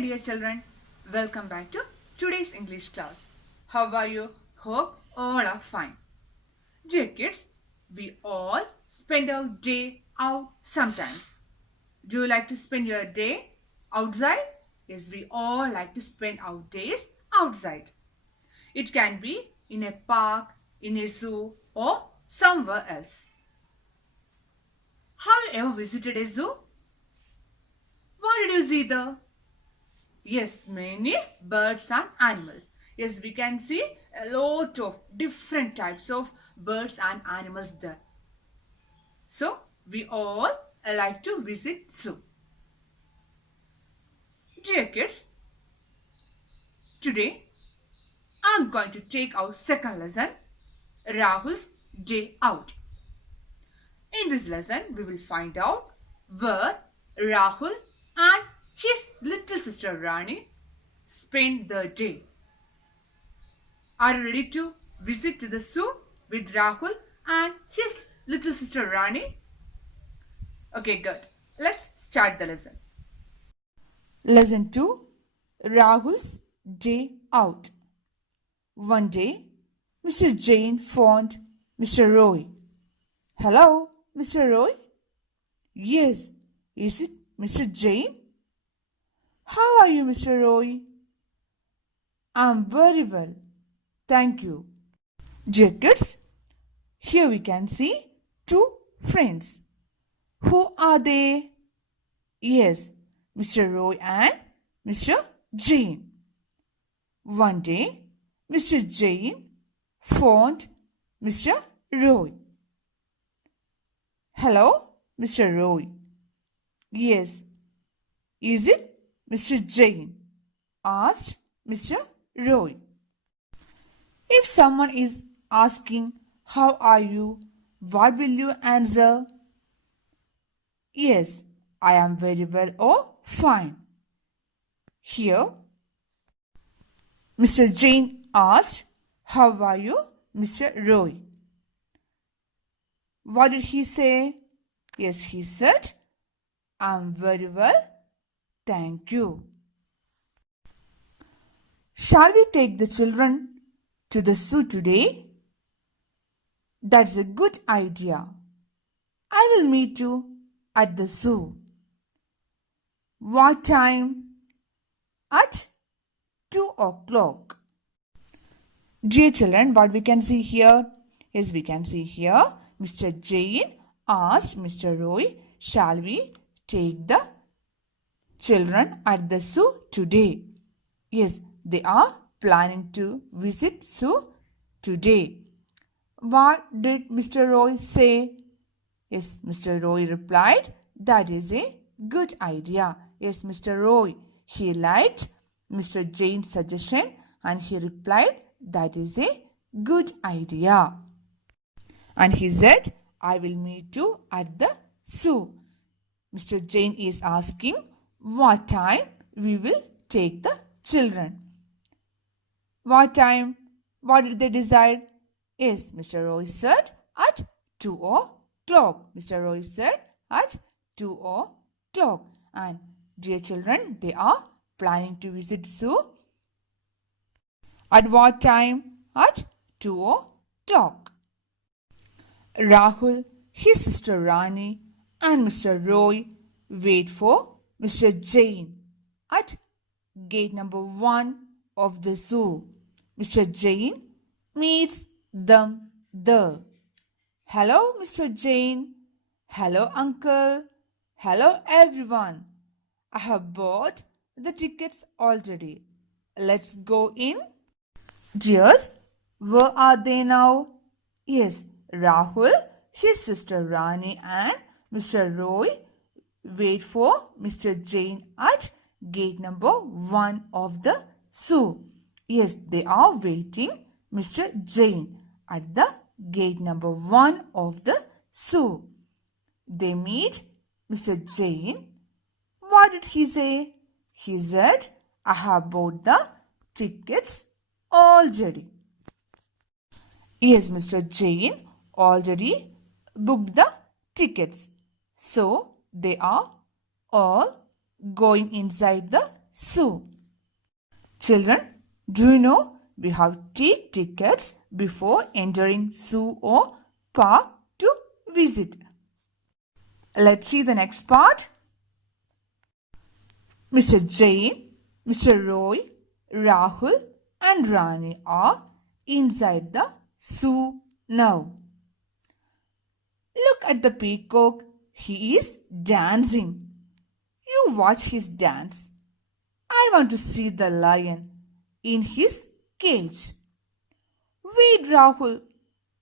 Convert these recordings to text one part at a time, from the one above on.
dear children, welcome back to today's English class. How are you? Hope all are fine. Dear kids, we all spend our day out sometimes. Do you like to spend your day outside? Yes, we all like to spend our days outside. It can be in a park, in a zoo, or somewhere else. Have you ever visited a zoo? What did you see there? Yes, many birds and animals. Yes, we can see a lot of different types of birds and animals there. So, we all like to visit zoo. Dear kids, today I'm going to take our second lesson, Rahul's Day Out. In this lesson, we will find out where Rahul and his little sister Rani spend the day. Are you ready to visit to the zoo with Rahul and his little sister Rani? Okay, good. Let's start the lesson. Lesson 2, Rahul's Day Out. One day, Mr. Jain phoned Mr. Roy. Hello, Mr. Roy? Yes, is it Mr. Jain? How are you, Mr. Roy? I'm very well. Thank you. Dear kids, here we can see two friends. Who are they? Yes, Mr. Roy and Mr. Jain. One day, Mr. Jain phoned Mr. Roy. Hello, Mr. Roy. Yes. Is it Mr. Jain? Asked Mr. Roy. If someone is asking, how are you? What will you answer? Yes, I am very well or fine. Here, Mr. Jain asked, how are you, Mr. Roy? What did he say? Yes, he said, I am very well, thank you. Shall we take the children to the zoo today? That's a good idea. I will meet you at the zoo. What time? At 2 o'clock. Dear children, what we can see here? Yes, we can see here Mr. Jain asked Mr. Roy, shall we take the children at the zoo today? Yes, they are planning to visit zoo today. What did Mr. Roy say? Yes, Mr. Roy replied, that is a good idea. Yes, Mr. Roy, he liked Mr. Jain's suggestion and he replied, that is a good idea. And he said, I will meet you at the zoo. Mr. Jain is asking what time we will take the children. What time? What did they decide? Yes, Mr. Roy said at 2 o'clock. Mr. Roy said at 2 o'clock. And dear children, they are planning to visit zoo. At what time? At 2 o'clock. Rahul, his sister Rani and Mr. Roy wait for Mr. Jain at gate number 1 of the zoo. Mr. Jain meets them there. Hello, Mr. Jain. Hello, uncle. Hello, everyone. I have bought the tickets already. Let's go in. Dears, where are they now? Yes, Rahul, his sister Rani and Mr. Roy wait for Mr. Jain at gate number 1 of the zoo. Yes, they are waiting Mr. Jain at the gate number 1 of the zoo. They meet Mr. Jain. What did he say? He said, I have bought the tickets already. Yes, Mr. Jain already booked the tickets. So, they are all going inside the zoo. Children, do you know we have to take tickets before entering zoo or park to visit? Let's see the next part. Mr. Jain, Mr. Roy, Rahul and Rani are inside the zoo now. Look at the peacock. He is dancing. You watch his dance. I want to see the lion in his cage. Wait, Rahul.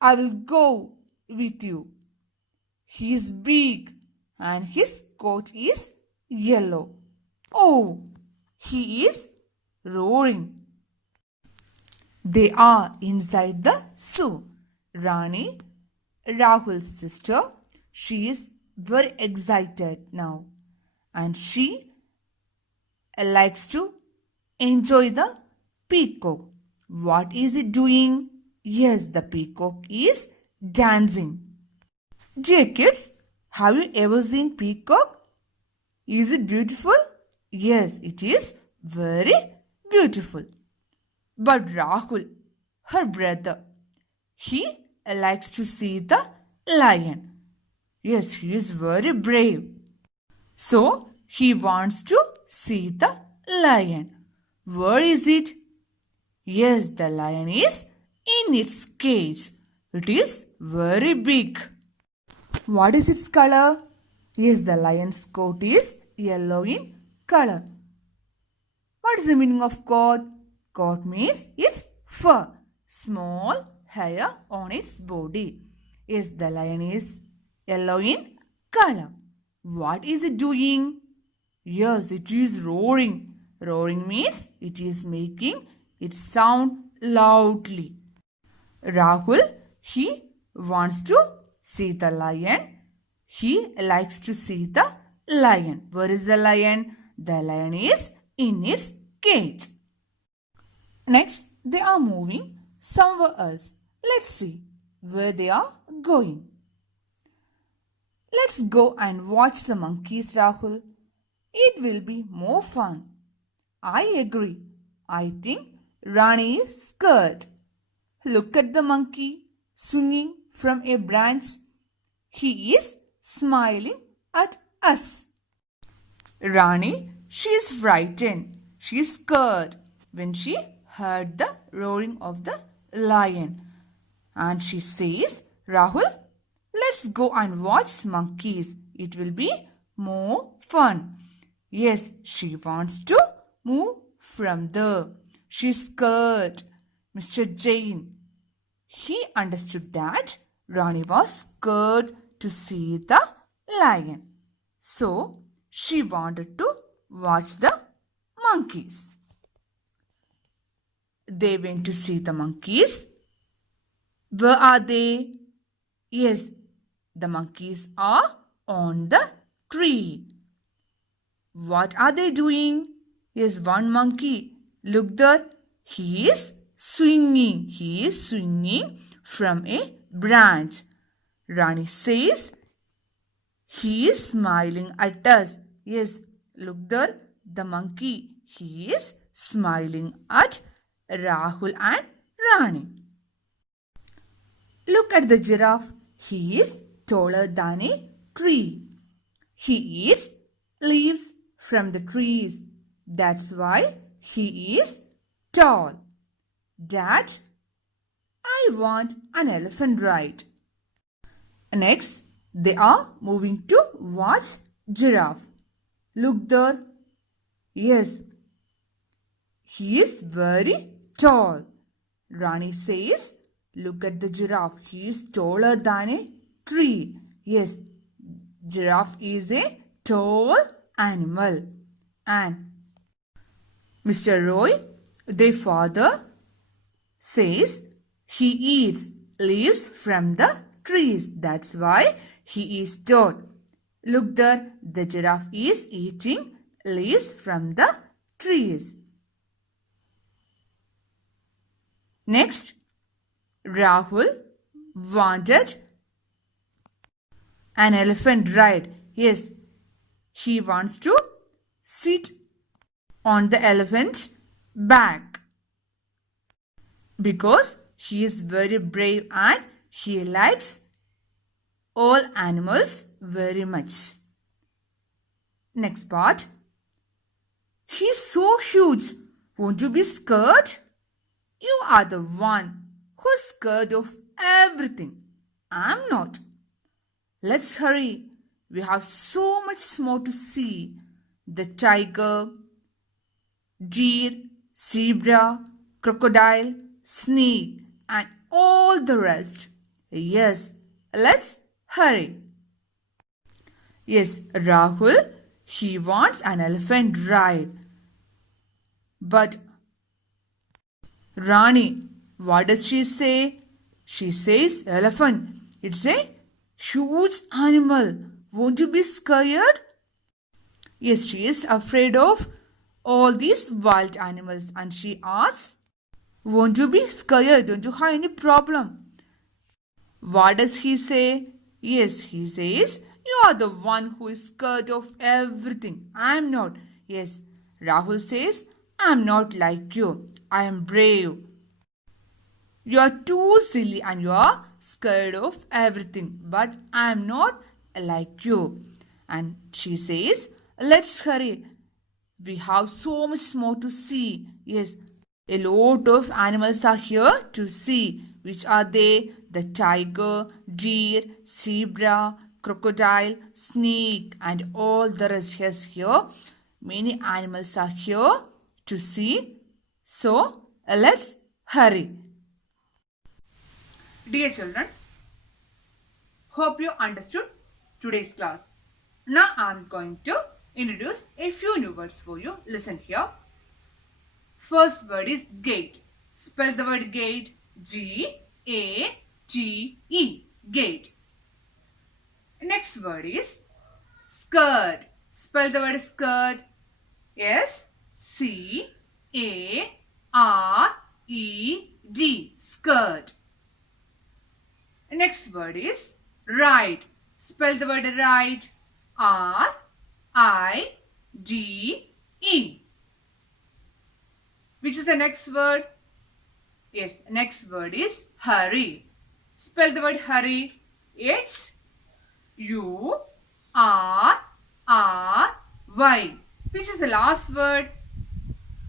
I will go with you. He is big and his coat is yellow. Oh, he is roaring. They are inside the zoo. Rani, Rahul's sister, she is very excited now and she likes to enjoy the peacock. What is it doing? Yes, the peacock is dancing. Dear kids, have you ever seen peacock? Is it beautiful? Yes, it is very beautiful. But Rahul, her brother, he likes to see the lion. Yes, he is very brave. So, he wants to see the lion. Where is it? Yes, the lion is in its cage. It is very big. What is its color? Yes, the lion's coat is yellow in color. What is the meaning of coat? Coat means its fur, small hair on its body. Yes, the lion is yellow in color. What is it doing? Yes, it is roaring. Roaring means it is making its sound loudly. Rahul, he wants to see the lion. He likes to see the lion. Where is the lion? The lion is in its cage. Next, they are moving somewhere else. Let's see where they are going. Let's go and watch the monkeys, Rahul. It will be more fun. I agree. I think Rani is scared. Look at the monkey swinging from a branch. He is smiling at us. Rani, she is frightened. She is scared when she heard the roaring of the lion. And she says, Rahul, let's go and watch monkeys. It will be more fun. Yes, she wants to move from there. She's scared. Mr. Jain, he understood that Rani was scared to see the lion. So, she wanted to watch the monkeys. They went to see the monkeys. Where are they? Yes, the monkeys are on the tree. What are they doing? Yes, one monkey. Look there. He is swinging. He is swinging from a branch. Rani says, he is smiling at us. Yes, look there. The monkey. He is smiling at Rahul and Rani. Look at the giraffe. He is taller than a tree. He eats leaves from the trees. That's why he is tall. Dad, I want an elephant ride. Next, they are moving to watch giraffe. Look there. Yes, he is very tall. Rani says, look at the giraffe. He is taller than a tree. Yes, giraffe is a tall animal. And Mr. Roy, their father, says he eats leaves from the trees. That's why he is tall. Look there, the giraffe is eating leaves from the trees. Next, Rahul wanted an elephant ride. Yes, he wants to sit on the elephant's back because he is very brave and he likes all animals very much. Next part. He's so huge. Won't you be scared? You are the one who's scared of everything. I'm not. Let's hurry. We have so much more to see. The tiger, deer, zebra, crocodile, snake, and all the rest. Yes, let's hurry. Yes, Rahul, he wants an elephant ride. But Rani, what does she say? She says, elephant, it's a huge animal. Won't you be scared? Yes, she is afraid of all these wild animals and she asks, won't you be scared? Don't you have any problem? What does he say? Yes, he says, you are the one who is scared of everything. I am not. Yes, Rahul says, I am not like you. I am brave. You are too silly and you are scared of everything. But I am not like you. And she says, let's hurry. We have so much more to see. Yes, a lot of animals are here to see. Which are they? The tiger, deer, zebra, crocodile, snake, and all the rest. Yes, here many animals are here to see. So let's hurry. Dear children, hope you understood today's class. Now I am going to introduce a few new words for you. Listen here. First word is gate. Spell the word gate. G-A-T-E. Gate. Next word is skirt. Spell the word skirt. S-C-A-R-E-D. Skirt. Next word is ride. Spell the word ride. R-I-D-E. Which is the next word? Yes, next word is hurry. Spell the word hurry. H-U-R-R-Y. Which is the last word?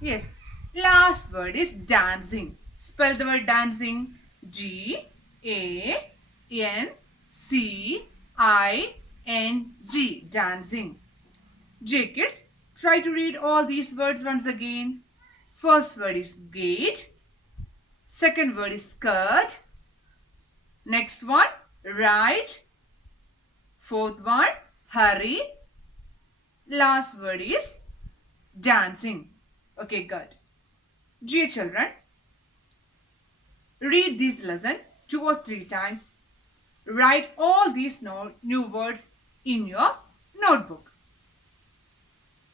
Yes, last word is dancing. Spell the word dancing. D-A-N-C-I-N-G. Dancing. Dear kids, try to read all these words once again. First word is gate. Second word is skirt. Next one, ride. Fourth one, hurry. Last word is dancing. Okay, good. Dear children, read this lesson 2 or 3 times. Write all these new words in your notebook.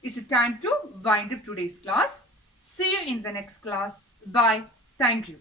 It's time to wind up today's class. See you in the next class. Bye. Thank you.